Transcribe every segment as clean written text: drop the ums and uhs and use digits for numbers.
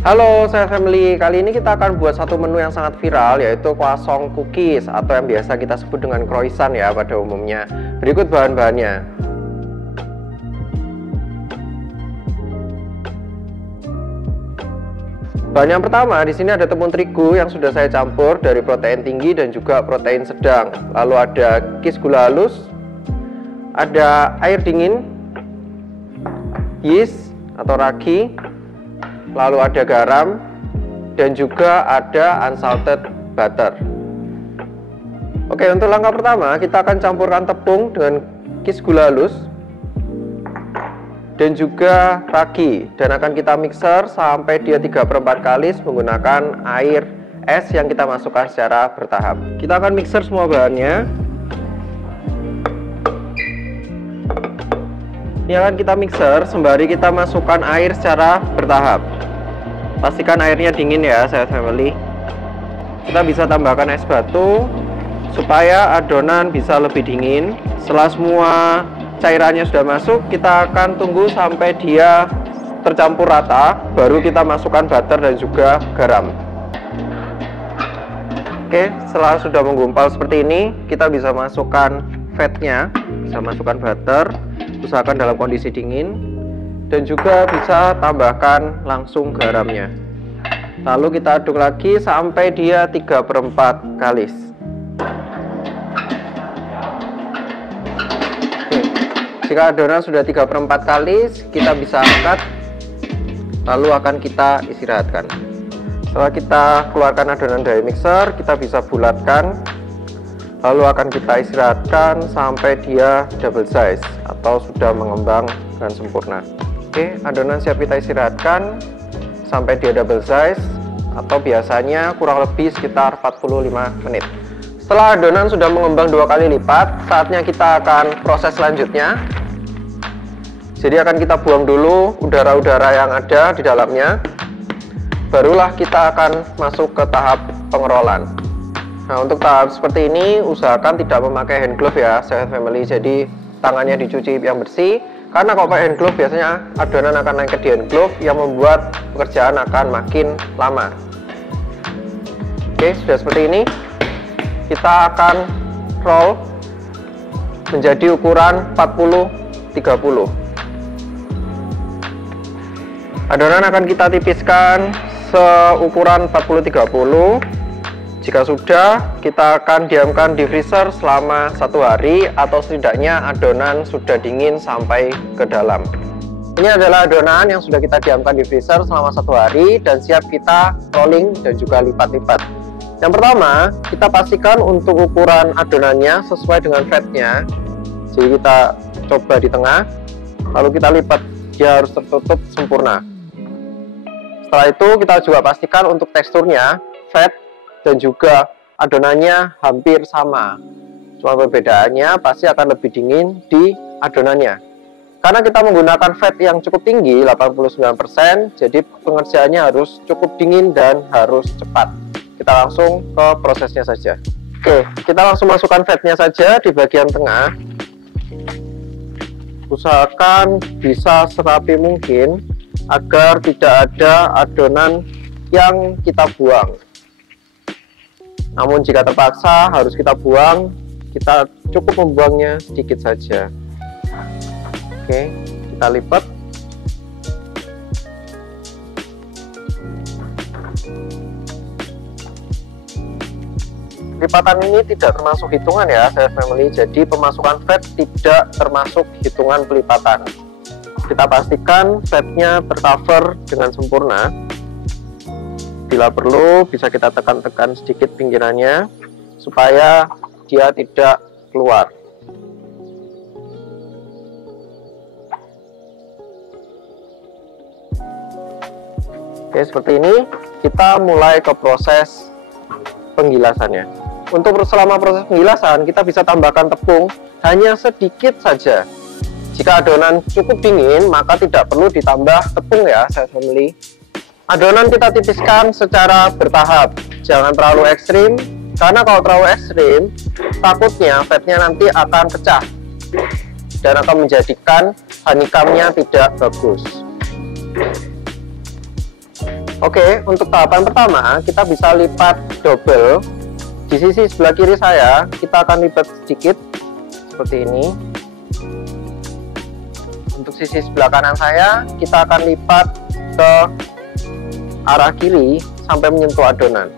Halo saya family, kali ini kita akan buat satu menu yang sangat viral, yaitu croissant cookies atau yang biasa kita sebut dengan croissant ya pada umumnya. Berikut bahan-bahannya. Bahan yang pertama, di sini ada tepung terigu yang sudah saya campur dari protein tinggi dan juga protein sedang. Lalu ada kis gula halus, ada air dingin, yeast atau ragi, lalu ada garam, dan juga ada unsalted butter. Oke, untuk langkah pertama kita akan campurkan tepung dengan kis gula halus dan juga ragi, dan akan kita mixer sampai dia 3/4 kalis menggunakan air es yang kita masukkan secara bertahap. Kita akan mixer semua bahannya. Ini akan kita mixer sembari kita masukkan air secara bertahap. Pastikan airnya dingin ya, saya family. Kita bisa tambahkan es batu supaya adonan bisa lebih dingin. Setelah semua cairannya sudah masuk, kita akan tunggu sampai dia tercampur rata, baru kita masukkan butter dan juga garam. Oke, setelah sudah menggumpal seperti ini, kita bisa masukkan fatnya, bisa masukkan butter, usahakan dalam kondisi dingin, dan juga bisa tambahkan langsung garamnya. Lalu kita aduk lagi sampai dia 3/4 kalis. Jika adonan sudah 3/4 kalis, kita bisa angkat, lalu akan kita istirahatkan. Setelah kita keluarkan adonan dari mixer, kita bisa bulatkan, lalu akan kita istirahatkan sampai dia double size atau sudah mengembang dengan sempurna. Oke, adonan siap kita istirahatkan sampai dia double size, atau biasanya kurang lebih sekitar 45 menit. Setelah adonan sudah mengembang 2 kali lipat, saatnya kita akan proses selanjutnya. Jadi akan kita buang dulu udara-udara yang ada di dalamnya, barulah kita akan masuk ke tahap pengerolan. Nah, untuk tahap seperti ini usahakan tidak memakai hand glove ya, sahabat family. Jadi tangannya dicuci yang bersih, karena kalau pakai hand glove biasanya adonan akan lengket di hand glove yang membuat pekerjaan akan makin lama. Oke, sudah seperti ini. Kita akan roll menjadi ukuran 40-30. Adonan akan kita tipiskan seukuran 40-30. Jika sudah, kita akan diamkan di freezer selama 1 hari, atau setidaknya adonan sudah dingin sampai ke dalam. Ini adalah adonan yang sudah kita diamkan di freezer selama 1 hari dan siap kita rolling dan juga lipat-lipat. Yang pertama, kita pastikan untuk ukuran adonannya sesuai dengan fatnya. Jadi kita coba di tengah, lalu kita lipat, dia harus tertutup sempurna. Setelah itu kita juga pastikan untuk teksturnya, fat dan juga adonannya hampir sama. Cuma perbedaannya pasti akan lebih dingin di adonannya. Karena kita menggunakan fat yang cukup tinggi, 89%, jadi pengerjaannya harus cukup dingin dan harus cepat. Kita langsung ke prosesnya saja. Oke, kita langsung masukkan fatnya saja di bagian tengah. Usahakan bisa serapi mungkin agar tidak ada adonan yang kita buang. Namun jika terpaksa harus kita buang, kita cukup membuangnya sedikit saja. Oke, kita lipat. Lipatan ini tidak termasuk hitungan ya, saya family. Jadi pemasukan fat tidak termasuk hitungan pelipatan. Kita pastikan fatnya tercover dengan sempurna. Bila perlu bisa kita tekan-tekan sedikit pinggirannya supaya dia tidak keluar. Oke, seperti ini. Kita mulai ke proses penggilasannya. Untuk selama proses penggilasan kita bisa tambahkan tepung hanya sedikit saja. Jika adonan cukup dingin, maka tidak perlu ditambah tepung ya, saya family. Adonan kita tipiskan secara bertahap, jangan terlalu ekstrim, karena kalau terlalu ekstrim, takutnya fatnya nanti akan pecah dan akan menjadikan honeycombnya tidak bagus. Oke, untuk tahapan pertama kita bisa lipat double. Di sisi sebelah kiri saya kita akan lipat sedikit seperti ini. Untuk sisi sebelah kanan saya kita akan lipat ke arah kiri sampai menyentuh adonan.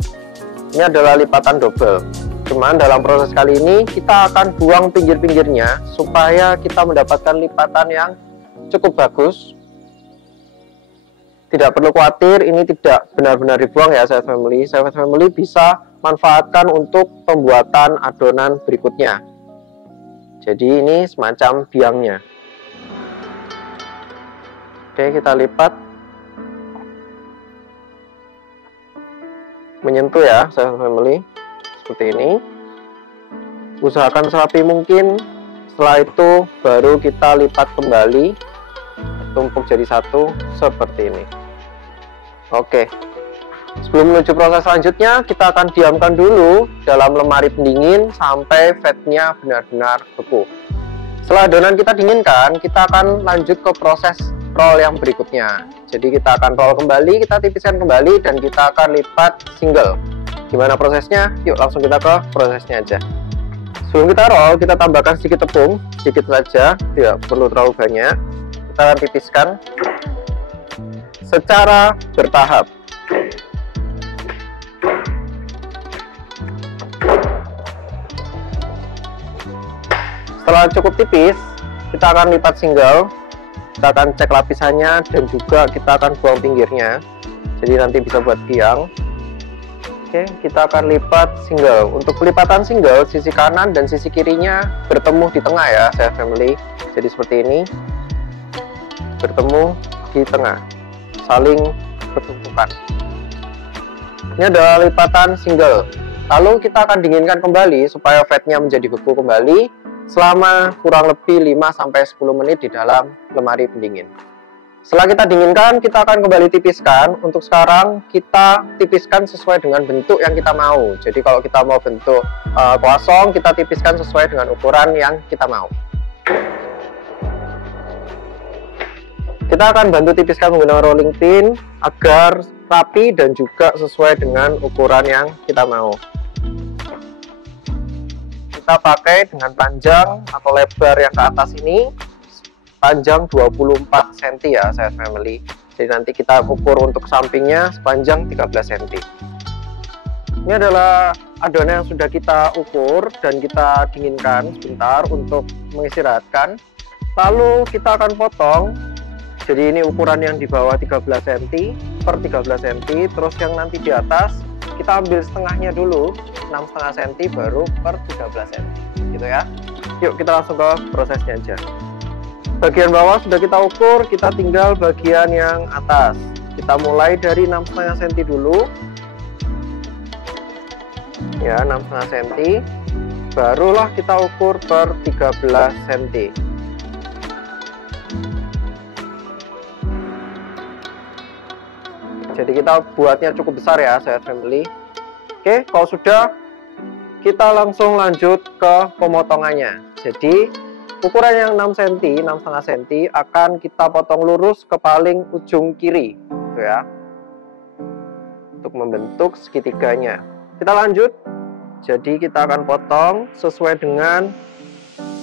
Ini adalah lipatan double. Cuman dalam proses kali ini kita akan buang pinggir-pinggirnya supaya kita mendapatkan lipatan yang cukup bagus. Tidak perlu khawatir, ini tidak benar-benar dibuang ya sahabat family. Sahabat family bisa manfaatkan untuk pembuatan adonan berikutnya. Jadi ini semacam biangnya. Oke, kita lipat. Menyentuh ya sahabat family. Seperti ini. Usahakan serapi mungkin. Setelah itu baru kita lipat kembali, tumpuk jadi satu seperti ini. Oke, sebelum menuju proses selanjutnya kita akan diamkan dulu dalam lemari pendingin sampai fatnya benar-benar beku. Setelah adonan kita dinginkan, kita akan lanjut ke proses roll yang berikutnya. Jadi kita akan roll kembali, kita tipiskan kembali, dan kita akan lipat single. Gimana prosesnya? Yuk langsung kita ke prosesnya aja. Sebelum kita roll, kita tambahkan sedikit tepung, sedikit saja, tidak perlu terlalu banyak. Kita akan tipiskan secara bertahap. Setelah cukup tipis, kita akan lipat single. Kita akan cek lapisannya dan juga kita akan buang pinggirnya. Jadi nanti bisa buat biang. Oke, kita akan lipat single. Untuk pelipatan single, sisi kanan dan sisi kirinya bertemu di tengah ya, saya family. Jadi seperti ini, bertemu di tengah, saling bertumpukan. Ini adalah lipatan single. Lalu kita akan dinginkan kembali supaya fatnya menjadi beku kembali selama kurang lebih 5-10 menit di dalam lemari pendingin. Setelah kita dinginkan, kita akan kembali tipiskan. Untuk sekarang kita tipiskan sesuai dengan bentuk yang kita mau. Jadi kalau kita mau bentuk kosong, kita tipiskan sesuai dengan ukuran yang kita mau. Kita akan bantu tipiskan menggunakan rolling pin agar rapi dan juga sesuai dengan ukuran yang kita mau. Kita pakai dengan panjang atau lebar yang ke atas ini panjang 24 cm ya saya family. Jadi nanti kita ukur untuk sampingnya sepanjang 13 cm. Ini adalah adonan yang sudah kita ukur dan kita dinginkan sebentar untuk mengistirahatkan. Lalu kita akan potong. Jadi ini ukuran yang di bawah 13 cm per 13 cm. Terus yang nanti di atas kita ambil setengahnya dulu, 6,5 cm baru per 13 cm gitu ya. Yuk kita langsung ke prosesnya aja. Bagian bawah sudah kita ukur, kita tinggal bagian yang atas. Kita mulai dari 6,5 cm dulu. Ya, 6,5 cm. Barulah kita ukur per 13 cm. Jadi kita buatnya cukup besar ya, saya family. Oke, kalau sudah, kita langsung lanjut ke pemotongannya. Jadi ukuran yang 6 cm, 6,5 cm akan kita potong lurus ke paling ujung kiri, gitu ya, untuk membentuk segitiganya. Kita lanjut. Jadi kita akan potong sesuai dengan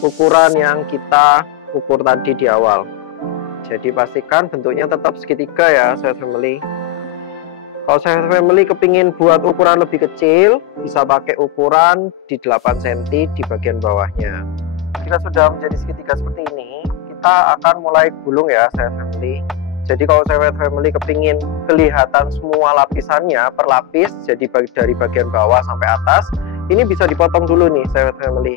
ukuran yang kita ukur tadi di awal. Jadi pastikan bentuknya tetap segitiga ya, saya family. Kalau saya family kepingin buat ukuran lebih kecil, bisa pakai ukuran di 8 cm di bagian bawahnya. Jika sudah menjadi segitiga seperti ini, kita akan mulai gulung ya saya family. Jadi kalau saya family kepingin kelihatan semua lapisannya per lapis, jadi dari bagian bawah sampai atas, ini bisa dipotong dulu nih saya family,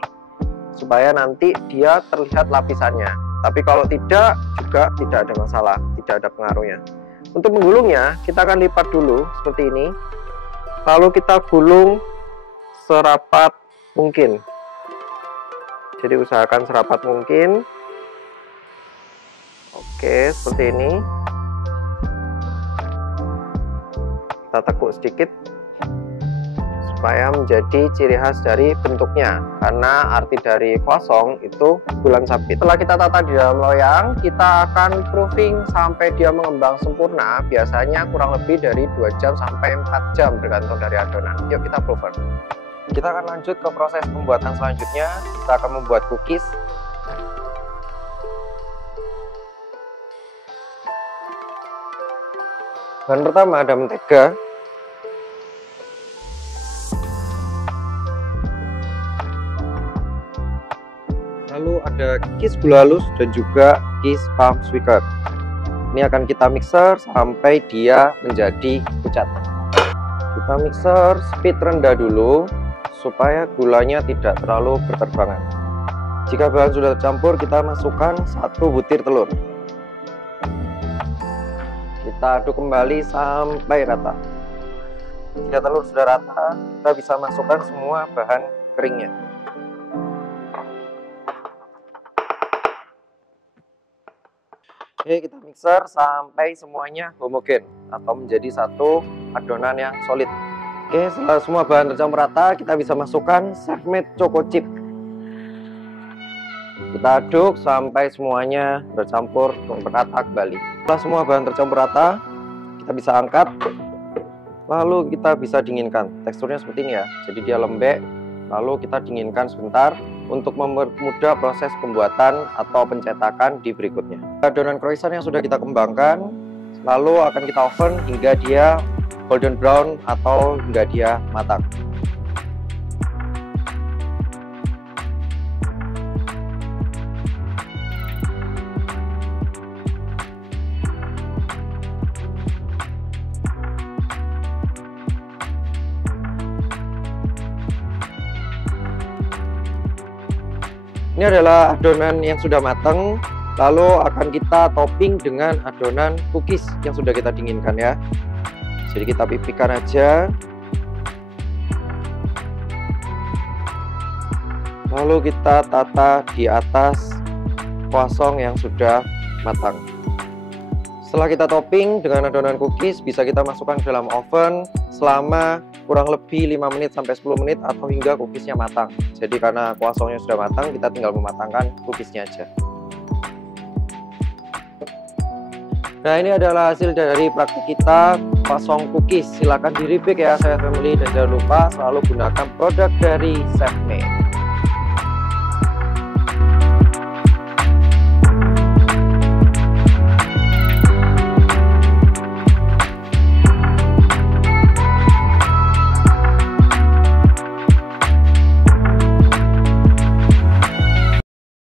supaya nanti dia terlihat lapisannya. Tapi kalau tidak, juga tidak ada masalah, tidak ada pengaruhnya. Untuk menggulungnya, kita akan lipat dulu seperti ini, lalu kita gulung serapat mungkin. Jadi usahakan serapat mungkin. Oke, seperti ini. Kita tekuk sedikit supaya menjadi ciri khas dari bentuknya, karena arti dari croissant itu bulan sabit. Setelah kita tata di dalam loyang, kita akan proofing sampai dia mengembang sempurna, biasanya kurang lebih dari 2 jam sampai 4 jam tergantung dari adonan. Yuk kita prover. Kita akan lanjut ke proses pembuatan selanjutnya. Kita akan membuat cookies. Bahan pertama ada mentega, lalu ada kis gula halus dan juga kis palm sugar. Ini akan kita mixer sampai dia menjadi pucat. Kita mixer speed rendah dulu supaya gulanya tidak terlalu berterbangan. Jika bahan sudah tercampur, kita masukkan 1 butir telur. Kita aduk kembali sampai rata. Jika telur sudah rata, kita bisa masukkan semua bahan keringnya. Oke, kita mixer sampai semuanya homogen atau menjadi satu adonan yang solid. Oke, setelah semua bahan tercampur rata, kita bisa masukkan Chefmade Choco Chip. Kita aduk sampai semuanya bercampur rata kembali. Setelah semua bahan tercampur rata, kita bisa angkat, lalu kita bisa dinginkan. Teksturnya seperti ini ya, jadi dia lembek. Lalu kita dinginkan sebentar untuk mempermudah proses pembuatan atau pencetakan di berikutnya. Adonan croissant yang sudah kita kembangkan, lalu akan kita oven hingga dia golden brown atau hingga dia matang. Ini adalah adonan yang sudah matang, lalu akan kita topping dengan adonan cookies yang sudah kita dinginkan ya. Jadi kita pipihkan aja. Lalu kita tata di atas croissant yang sudah matang. Setelah kita topping dengan adonan cookies, bisa kita masukkan ke dalam oven selama kurang lebih 5 menit sampai 10 menit atau hingga cookiesnya matang. Jadi karena croissantnya sudah matang, kita tinggal mematangkan cookiesnya aja. Nah, ini adalah hasil dari praktik kita croissant cookies. Silahkan di repeat ya Chef Family, dan jangan lupa selalu gunakan produk dari Chefmade.